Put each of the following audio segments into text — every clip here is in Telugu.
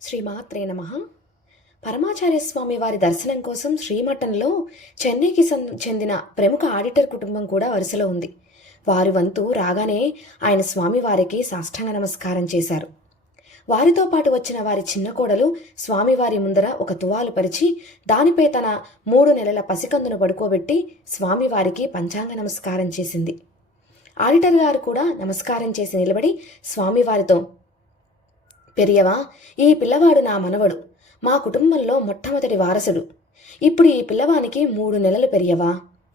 శ్రీమాత్రే నమః. పరమాచార్య స్వామి వారి దర్శనం కోసం శ్రీమఠంలో చెన్నైకి చెందిన ప్రముఖ ఆడిటర్ కుటుంబం కూడా వరుసలో ఉంది. వారి వంతు రాగానే ఆయన స్వామివారికి సాష్టాంగ నమస్కారం చేశారు. వారితో పాటు వచ్చిన వారి చిన్న కోడలు స్వామివారి ముందర ఒక తువాలు పరిచి దానిపై తన 3 నెలల పసికందును పడుకోబెట్టి స్వామివారికి పంచాంగ నమస్కారం చేసింది. ఆడిటర్ గారు కూడా నమస్కారం చేసి నిలబడి స్వామివారితో, పెరియవా, ఈ పిల్లవాడు నా మనవడు, మా కుటుంబంలో మొట్టమొదటి వారసుడు. ఇప్పుడు ఈ పిల్లవానికి 3 నెలలు పెరియవా.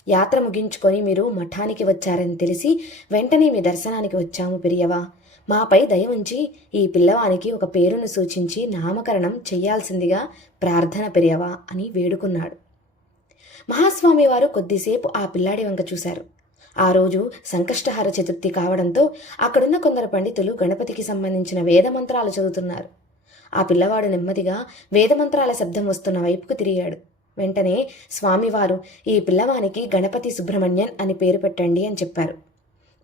యాత్ర ముగించుకొని మీరు మఠానికి వచ్చారని తెలిసి వెంటనే మీ దర్శనానికి వచ్చాము పెరియవా. మాపై దయ ఉంచి ఈ పిల్లవానికి ఒక పేరును సూచించి నామకరణం చెయ్యాల్సిందిగా ప్రార్థన పెరియవా అని వేడుకున్నాడు. మహాస్వామి వారు కొద్దిసేపు ఆ పిల్లాడి వంక చూశారు. ఆ రోజు సంకష్టహార చతుర్థి కావడంతో అక్కడున్న కొందరు పండితులు గణపతికి సంబంధించిన వేదమంత్రాలు చదువుతున్నారు. ఆ పిల్లవాడు నెమ్మదిగా వేదమంత్రాల శబ్దం వస్తున్న వైపుకు తిరిగాడు. వెంటనే స్వామివారు, ఈ పిల్లవానికి గణపతి సుబ్రహ్మణ్యన్ అని పేరు పెట్టండి అని చెప్పారు.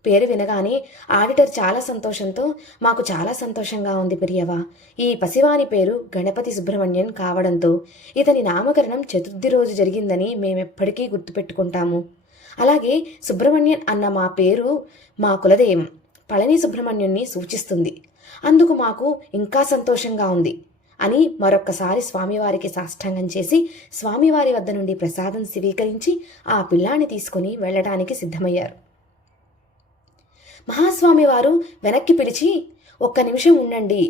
పేరు వినగానే ఆడిటర్ చాలా సంతోషంతో, మాకు చాలా సంతోషంగా ఉంది పెరియవా. ఈ పసివాని పేరు గణపతి సుబ్రహ్మణ్యన్ కావడంతో ఇతని నామకరణం చతుర్థి రోజు జరిగిందని మేమెప్పటికీ గుర్తుపెట్టుకుంటాము. అలాగే సుబ్రహ్మణ్యన్ అన్న మా పేరు మా కులదైవం పళని సుబ్రహ్మణ్యుణ్ణి సూచిస్తుంది. అందుకు మాకు ఇంకా సంతోషంగా ఉంది అని మరొక్కసారి స్వామివారికి సాష్టాంగం చేసి స్వామివారి వద్ద నుండి ప్రసాదం స్వీకరించి ఆ పిల్లాన్ని తీసుకుని వెళ్ళడానికి సిద్ధమయ్యారు. మహాస్వామివారు వెనక్కి పిలిచి, ఒక్క నిమిషం ఉండండి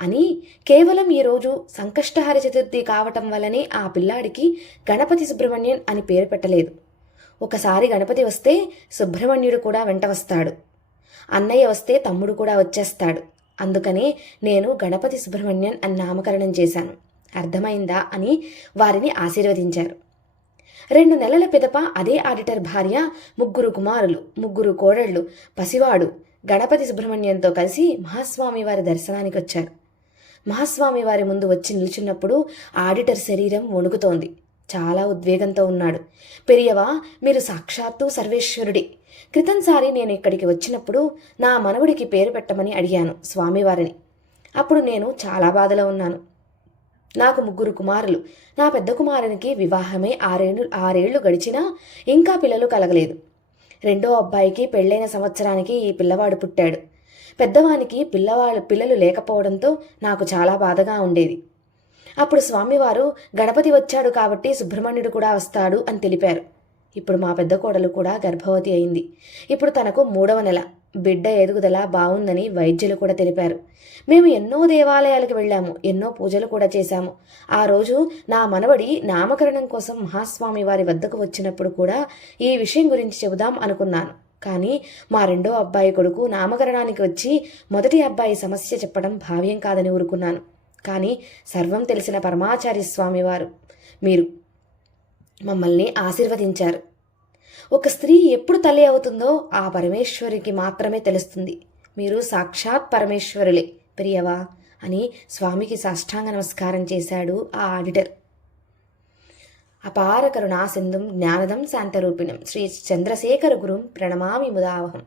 అని, కేవలం ఈరోజు సంకష్టహార చతుర్థి కావటం వల్లనే ఆ పిల్లాడికి గణపతి సుబ్రహ్మణ్యన్ అని పేరు పెట్టలేదు. ఒకసారి గణపతి వస్తే సుబ్రహ్మణ్యుడు కూడా వెంట వస్తాడు, అన్నయ్య వస్తే తమ్ముడు కూడా వచ్చేస్తాడు. అందుకనే నేను గణపతి సుబ్రహ్మణ్యన్ అని నామకరణం చేశాను. అర్థమైందా అని వారిని ఆశీర్వదించారు. 2 నెలల పిదప అదే ఆడిటర్ భార్య, 3 కుమారులు, 3 కోడళ్లు, పసివాడు గణపతి సుబ్రహ్మణ్యంతో కలిసి మహాస్వామి వారి దర్శనానికి వచ్చారు. మహాస్వామి వారి ముందు వచ్చి నిల్చున్నప్పుడు ఆడిటర్ శరీరం వణుకుతోంది. చాలా ఉద్వేగంతో ఉన్నాడు. పెరియవా, మీరు సాక్షాత్తు సర్వేశ్వరుడి. క్రితంసారి నేను ఇక్కడికి వచ్చినప్పుడు నా మనవడికి పేరు పెట్టమని అడిగాను స్వామివారిని. అప్పుడు నేను చాలా బాధలో ఉన్నాను. నాకు 3 కుమారులు. నా పెద్ద కుమారునికి వివాహమై 6 ఏళ్లు గడిచినా ఇంకా పిల్లలు కలగలేదు. రెండో అబ్బాయికి పెళ్ళైన సంవత్సరానికి ఈ పిల్లవాడు పుట్టాడు. పెద్దవానికి పిల్లలు లేకపోవడంతో నాకు చాలా బాధగా ఉండేది. అప్పుడు స్వామివారు గణపతి వచ్చాడు కాబట్టి సుబ్రహ్మణ్యుడు కూడా వస్తాడు అని తెలిపారు. ఇప్పుడు మా పెద్ద కోడలు కూడా గర్భవతి అయింది. ఇప్పుడు తనకు 3వ నెల. బిడ్డ ఎదుగుదల బాగుందని వైద్యులు కూడా తెలిపారు. మేము ఎన్నో దేవాలయాలకు వెళ్ళాము, ఎన్నో పూజలు కూడా చేశాము. ఆ రోజు నా మనవడి నామకరణం కోసం మహాస్వామి వారి వద్దకు వచ్చినప్పుడు కూడా ఈ విషయం గురించి చెబుదాం అనుకున్నాను. కానీ మా 2వ అబ్బాయి కొడుకు నామకరణానికి వచ్చి మొదటి అబ్బాయి సమస్య చెప్పడం భావ్యం కాదని ఊరుకున్నాను. కానీ సర్వం తెలిసిన పరమాచార్య స్వామి వారు మీరు మమ్మల్ని ఆశీర్వదించారు. ఒక స్త్రీ ఎప్పుడు తల్లి అవుతుందో ఆ పరమేశ్వరికి మాత్రమే తెలుస్తుంది. మీరు సాక్షాత్ పరమేశ్వరులే ప్రియవా అని స్వామికి సాష్టాంగ నమస్కారం చేశాడు ఆ ఆడిటర్. అపార కరుణా సింధుం జ్ఞానదం శాంతరూపిణం శ్రీ చంద్రశేఖర గురుం ప్రణమామి ముదావహం.